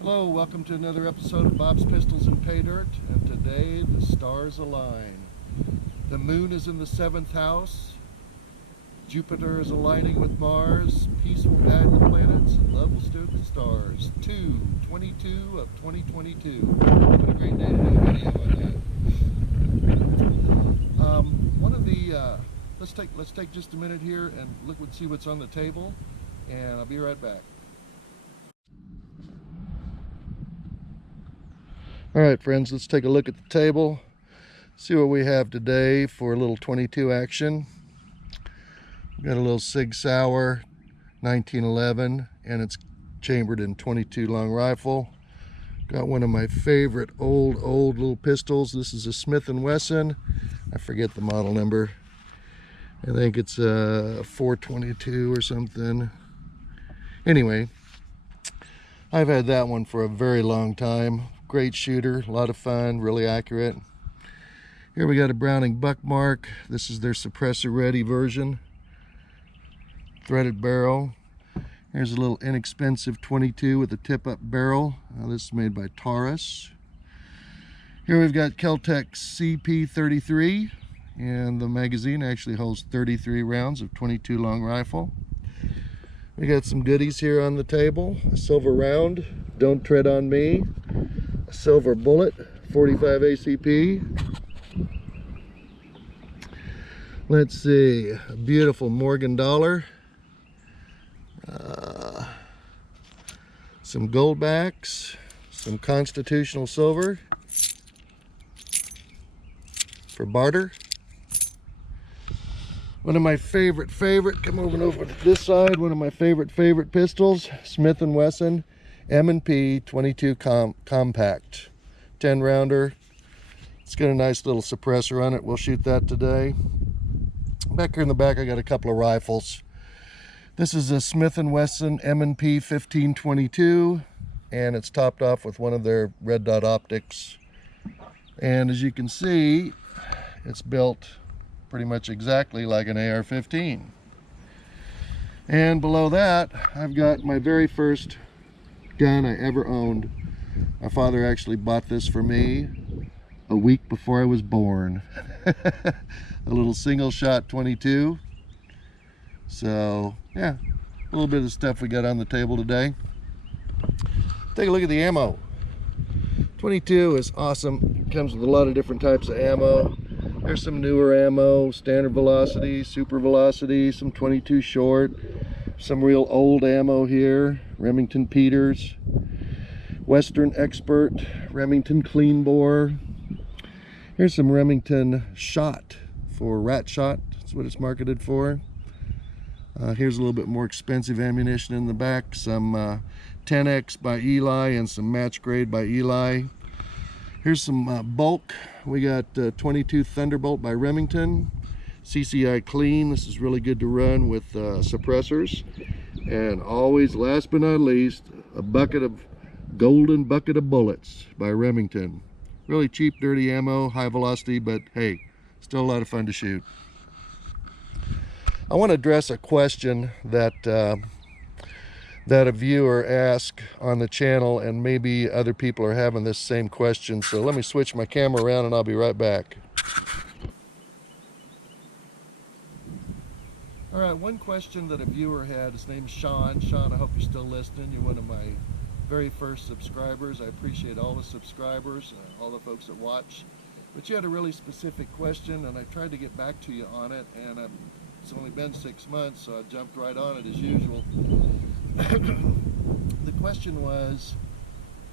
Hello, welcome to another episode of Bob's Pistols and Pay Dirt, and today the stars align. The moon is in the 7th house, Jupiter is aligning with Mars, peace will guide the planets, and love will stir the stars. 2/22 of 2022. What a great day to do a video on that. Let's take just a minute here and see what's on the table, and I'll be right back. Alright friends, let's take a look at the table, see what we have today for a little 22 action. We've got a little Sig Sauer 1911, and it's chambered in 22 long rifle. Got one of my favorite old little pistols. This is a Smith & Wesson. I forget the model number. I think it's a 422 or something. Anyway, I've had that one for a very long time. Great shooter, a lot of fun, really accurate. Here we got a Browning Buckmark. This is their suppressor ready version. Threaded barrel. Here's a little inexpensive 22 with a tip-up barrel. This is made by Taurus. Here we've got Kel-Tec CP33, and the magazine actually holds 33 rounds of 22 long rifle. We got some goodies here on the table. A silver round, Don't Tread on Me. A silver bullet, 45 ACP. Let's see, a beautiful Morgan dollar. Some gold backs, some constitutional silver for barter. One of my favorite, come over to this side, one of my favorite pistols, Smith & Wesson M&P 22 compact 10 rounder. It's got a nice little suppressor on it. We'll shoot that today. Back here in the back I got a couple of rifles. This is a Smith & Wesson M&P 1522, and it's topped off with one of their red dot optics. And as you can see, it's built pretty much exactly like an AR-15. And below that, I've got my very first gun I ever owned. My father actually bought this for me a week before I was born. A little single shot 22. So yeah, a little bit of stuff we got on the table today. Take a look at the ammo. 22 is awesome. It comes with a lot of different types of ammo. There's some newer ammo, standard velocity, super velocity, some 22 short, some real old ammo here, Remington Peters, Western Expert, Remington Clean Bore. Here's some Remington Shot for rat shot. That's what it's marketed for. Here's a little bit more expensive ammunition in the back, some 10X by Eli and some match grade by Eli. Here's some bulk. We got 22 Thunderbolt by Remington, CCI clean. This is really good to run with suppressors. And always, last but not least, a golden bucket of bullets by Remington. Really cheap, dirty ammo, high velocity, but hey, still a lot of fun to shoot. I want to address a question that a viewer asked on the channel, and maybe other people are having this same question. So let me switch my camera around and I'll be right back. All right, one question that a viewer had, his name's Sean. Sean, I hope you're still listening. You're one of my very first subscribers. I appreciate all the subscribers, all the folks that watch. But you had a really specific question, and I tried to get back to you on it, and it's only been 6 months, so I jumped right on it as usual. The question was,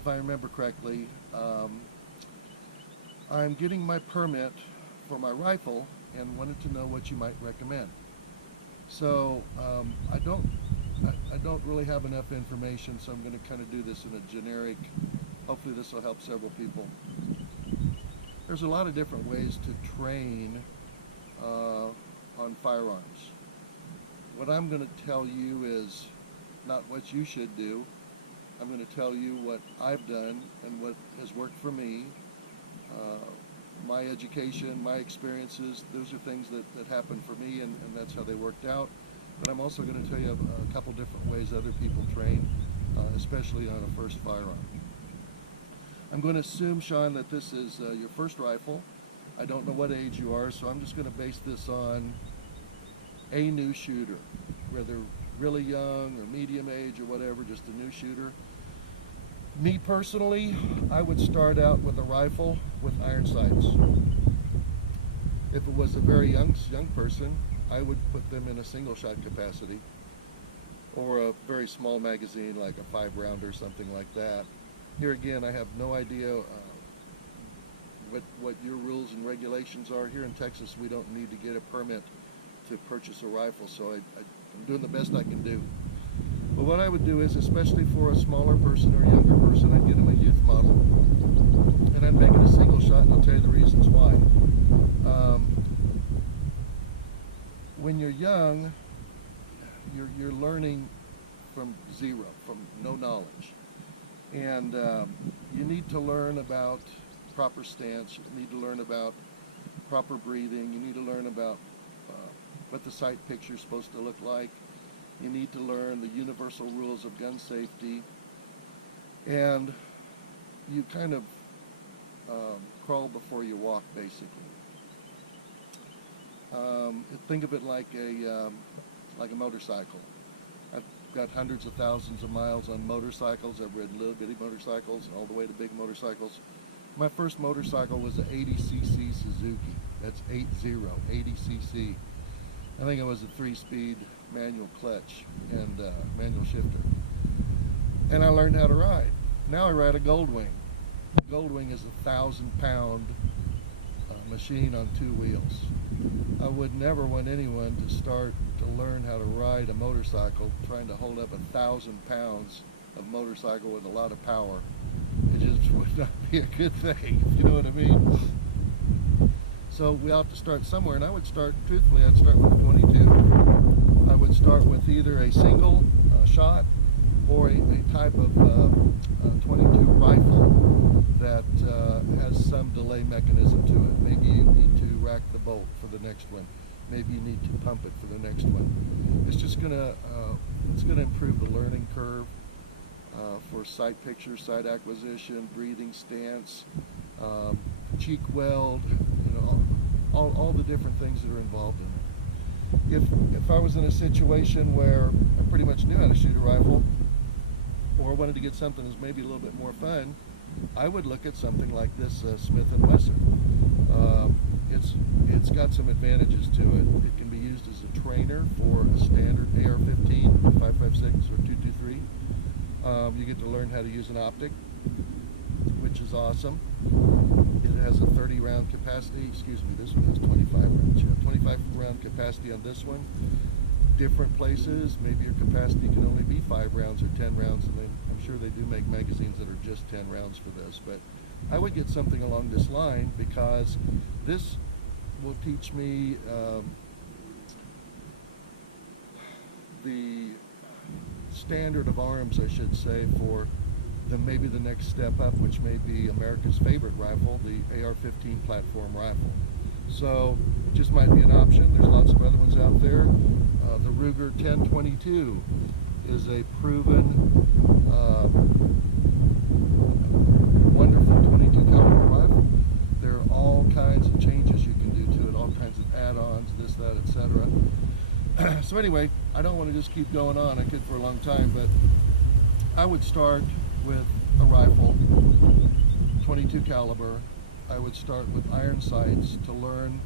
if I remember correctly, I'm getting my permit for my rifle and wanted to know what you might recommend. So I don't really have enough information, so I'm going to kind of do this in a generic. Hopefully this will help several people. There's a lot of different ways to train on firearms. What I'm going to tell you is not what you should do. I'm going to tell you what I've done and what has worked for me. My education, my experiences, those are things that happened for me, and that's how they worked out. But I'm also going to tell you a couple different ways other people train. especially on a first firearm. I'm going to assume, Sean, that this is your first rifle. I don't know what age you are, so I'm just going to base this on a new shooter, whether really young or medium age or whatever, just a new shooter. Me personally, I would start out with a rifle with iron sights. If it was a very young person, I would put them in a single shot capacity, or a very small magazine like a 5-round or something like that. Here again, I have no idea what your rules and regulations are. Here in Texas, we don't need to get a permit to purchase a rifle, so I'm doing the best I can do. But what I would do is, especially for a smaller person or a younger person, I'd get them a youth model, and I'd make it a single shot, and I'll tell you the reasons why. When you're young, you're learning from zero, from no knowledge. And you need to learn about proper stance, you need to learn about proper breathing, you need to learn about what the sight picture is supposed to look like, you need to learn the universal rules of gun safety, and you kind of crawl before you walk, basically. Think of it like a motorcycle. I've got hundreds of thousands of miles on motorcycles. I've ridden little bitty motorcycles and all the way to big motorcycles. My first motorcycle was an 80cc Suzuki. That's 80cc. I think it was a 3-speed manual clutch and manual shifter. And I learned how to ride. Now I ride a Goldwing. Goldwing is a 1,000-pound machine on 2 wheels. I would never want anyone to start to learn how to ride a motorcycle trying to hold up 1,000 pounds of motorcycle with a lot of power. It just would not be a good thing, if you know what I mean. So we have to start somewhere, and I would start, truthfully, I'd start with a 22. I would start with either a single shot or a type of 22 rifle that has some delay mechanism to it. Maybe you need to rack the bolt for the next one. Maybe you need to pump it for the next one. It's just gonna improve the learning curve for sight picture, sight acquisition, breathing stance, cheek weld, you know, all the different things that are involved in it. If I was in a situation where I pretty much knew how to shoot a rifle, or wanted to get something that's maybe a little bit more fun, I would look at something like this Smith & Wesson. It's got some advantages to it. It can be used as a trainer for a standard AR-15, 5.56 or 223. You get to learn how to use an optic, which is awesome. It has a 30-round capacity. Excuse me, this one has 25 rounds. You have 25-round capacity on this one. Different places, maybe your capacity can only be 5 rounds or 10 rounds, and I'm sure they do make magazines that are just 10 rounds for this, but I would get something along this line because this will teach me the standard of arms, I should say, for maybe the next step up, which may be America's favorite rifle, the AR-15 platform rifle. So it just might be an option. There's lots of other ones out there. The Ruger 1022 is a proven, wonderful 22 caliber rifle. There are all kinds of changes you can do to it, all kinds of add-ons, this, that, etc. So anyway, I don't want to just keep going on. I could for a long time, but I would start with a rifle, 22 caliber. I would start with iron sights to learn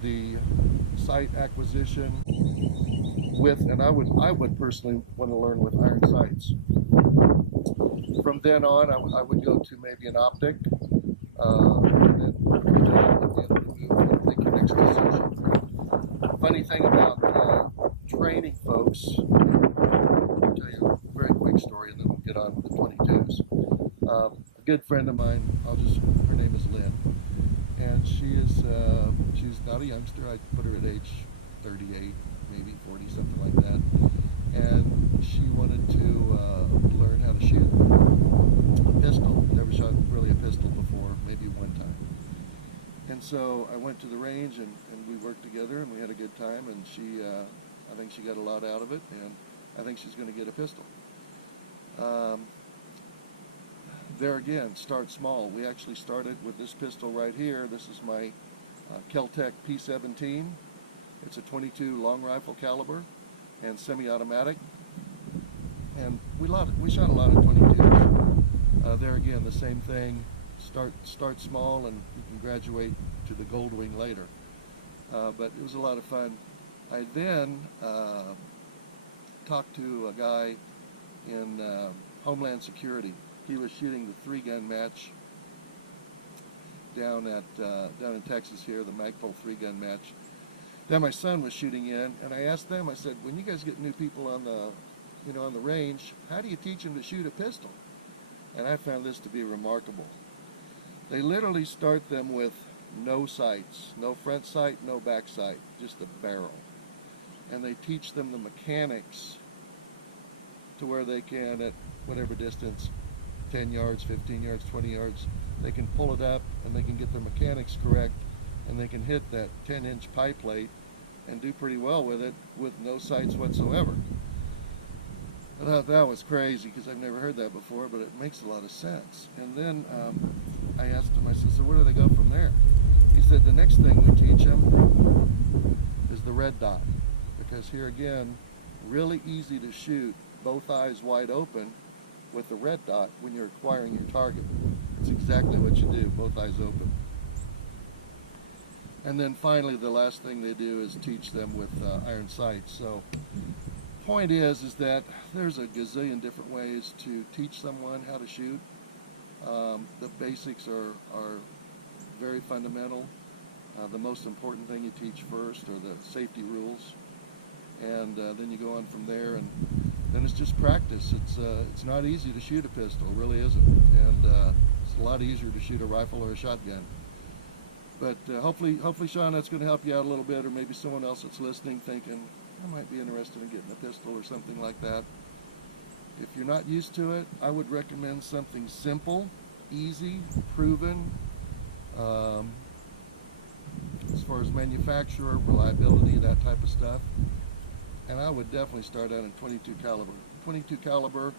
the sight acquisition with, and I would personally want to learn with iron sights. From then on, I would go to maybe an optic, and then at the end of the move, make your next decision. Funny thing about training folks, I'll tell you a very quick story, and then we'll get on with the 22s. A good friend of mine, her name is Lynn, and she's not a youngster. I put her at age 38, maybe 40, something like that. And she wanted to learn how to shoot a pistol. Never shot really a pistol before, maybe one time. And so I went to the range and we worked together and we had a good time, and I think she got a lot out of it, and I think she's going to get a pistol. Um, there again, start small. We actually started with this pistol right here. This is my Kel-Tec P17. It's a 22 long rifle caliber and semi-automatic. And we shot a lot of 22s. There again, the same thing. Start small, and you can graduate to the Gold Wing later. But it was a lot of fun. I then talked to a guy in Homeland Security. He was shooting the 3-gun match down in Texas here, the Magpul 3-gun match. Then my son was shooting in, and I asked them. I said, "When you guys get new people on the range, how do you teach them to shoot a pistol?" And I found this to be remarkable. They literally start them with no sights, no front sight, no back sight, just a barrel. And they teach them the mechanics to where they can, at whatever distance, 10 yards, 15 yards, 20 yards, they can pull it up and they can get their mechanics correct, and they can hit that 10-inch pie plate and do pretty well with it with no sights whatsoever. I thought that was crazy because I've never heard that before, but it makes a lot of sense. And then I asked him, I said, "So where do they go from there?" He said, "The next thing we teach them is the red dot, because here again, really easy to shoot both eyes wide open with the red dot when you're acquiring your target. It's exactly what you do, both eyes open." And then finally, the last thing they do is teach them with iron sights. So point is that there's a gazillion different ways to teach someone how to shoot. The basics are very fundamental. The most important thing you teach first are the safety rules, and then you go on from there, and then it's just practice. It's not easy to shoot a pistol, it really isn't, and it's a lot easier to shoot a rifle or a shotgun. But hopefully, Sean, that's going to help you out a little bit, or maybe someone else that's listening thinking, "I might be interested in getting a pistol," or something like that. If you're not used to it, I would recommend something simple, easy, proven, as far as manufacturer, reliability, that type of stuff. And I would definitely start out in 22 caliber. 22 caliber,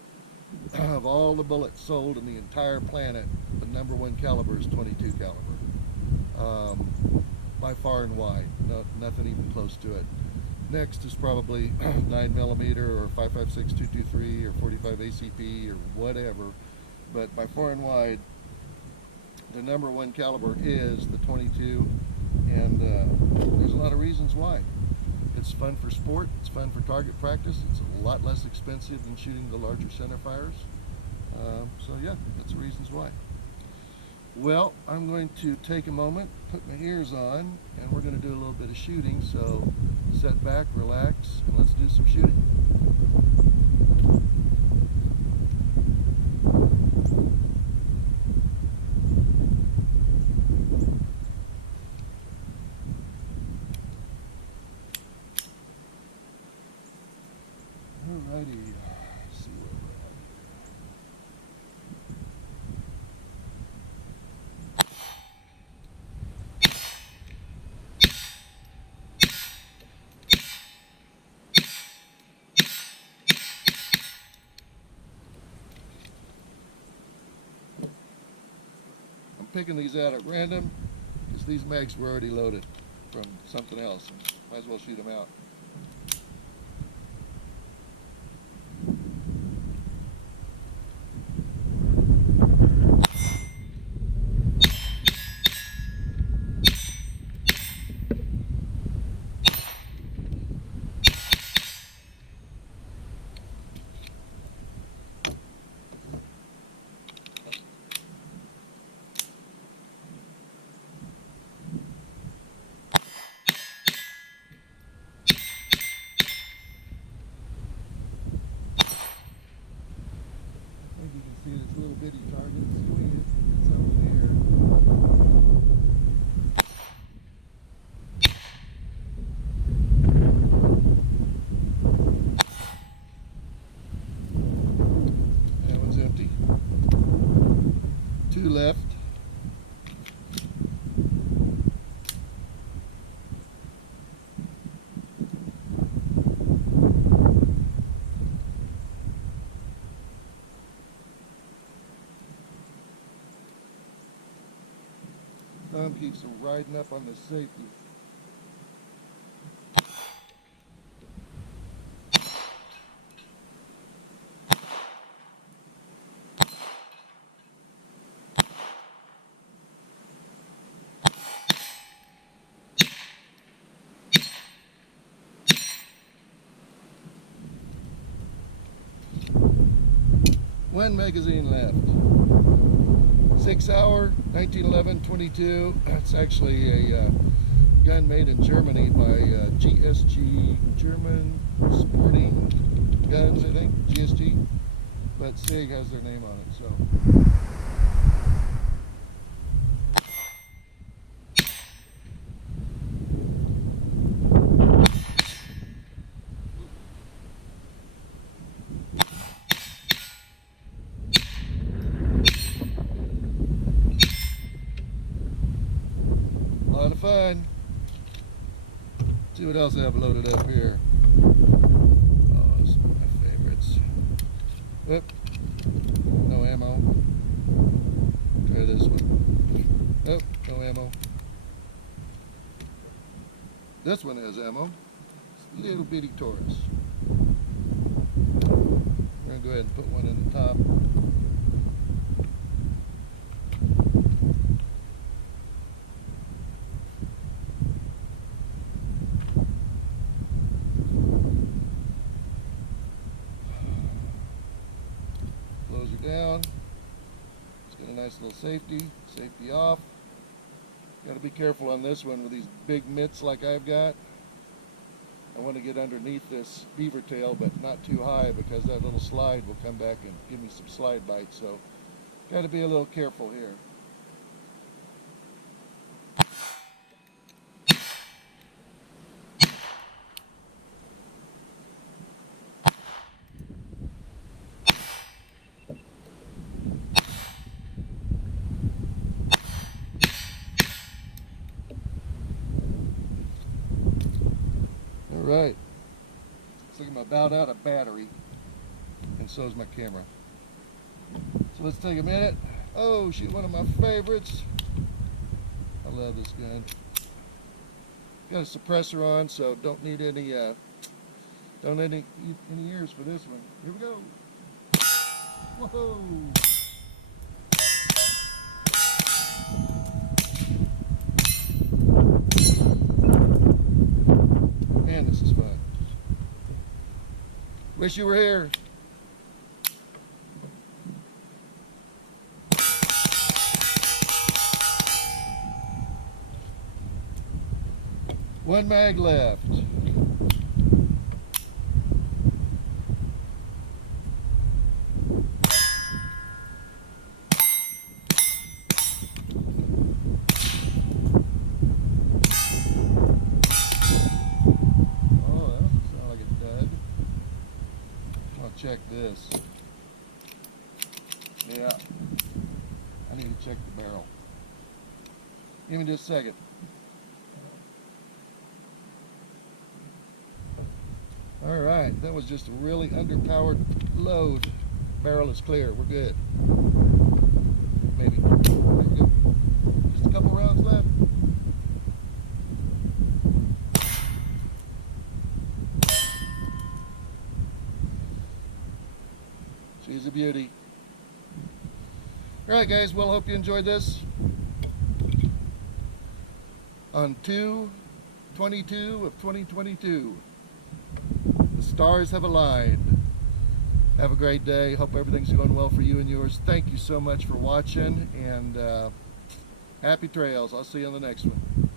of all the bullets sold in the entire planet, the #1 caliber is 22 caliber. By far and wide, nothing even close to it. Next is probably 9mm or 5.56 223 or 45 ACP or whatever, but by far and wide, the #1 caliber is the 22, and there's a lot of reasons why. It's fun for sport, it's fun for target practice, it's a lot less expensive than shooting the larger center fires. So yeah, that's the reasons why. Well, I'm going to take a moment, put my ears on, and we're going to do a little bit of shooting, so sit back, relax, and let's do some shooting. Alrighty, let's see where we're at. I'm picking these out at random because these mags were already loaded from something else. Might as well shoot them out. See this little bitty target swinging. It's over here. That one's empty. 2 left. thumb keeps riding up on the safety. One magazine left. 6 hour, 1911 22. It's actually a gun made in Germany by GSG, German Sporting Guns, I think, GSG. But SIG has their name on it, so. A lot of fun. See what else I have loaded up here. Oh, this is one of my favorites. Whoop. No ammo. Try this one. Oh, no ammo. This one has ammo. It's a little bitty Taurus. We're going to go ahead and put one in the top. Close her down. It's got a nice little safety off. Got to be careful on this one with these big mitts like I've got. I want to get underneath this beaver tail, but not too high because that little slide will come back and give me some slide bites. So got to be a little careful here. Right. Looks like I'm about out of battery, and so is my camera. So let's take a minute. Oh, shoot, one of my favorites. I love this gun. Got a suppressor on, so don't need any ears for this one. Here we go. Whoa! Man, this is fun. Wish you were here. One mag left. Check this. Yeah, I need to check the barrel. Give me just a second. All right, that was just a really underpowered load. Barrel is clear. We're good. Maybe. There we go. Just a couple rounds left. She's a beauty. Alright guys, well, hope you enjoyed this. On 2/22 of 2022. The stars have aligned. Have a great day. Hope everything's going well for you and yours. Thank you so much for watching, and happy trails. I'll see you on the next one.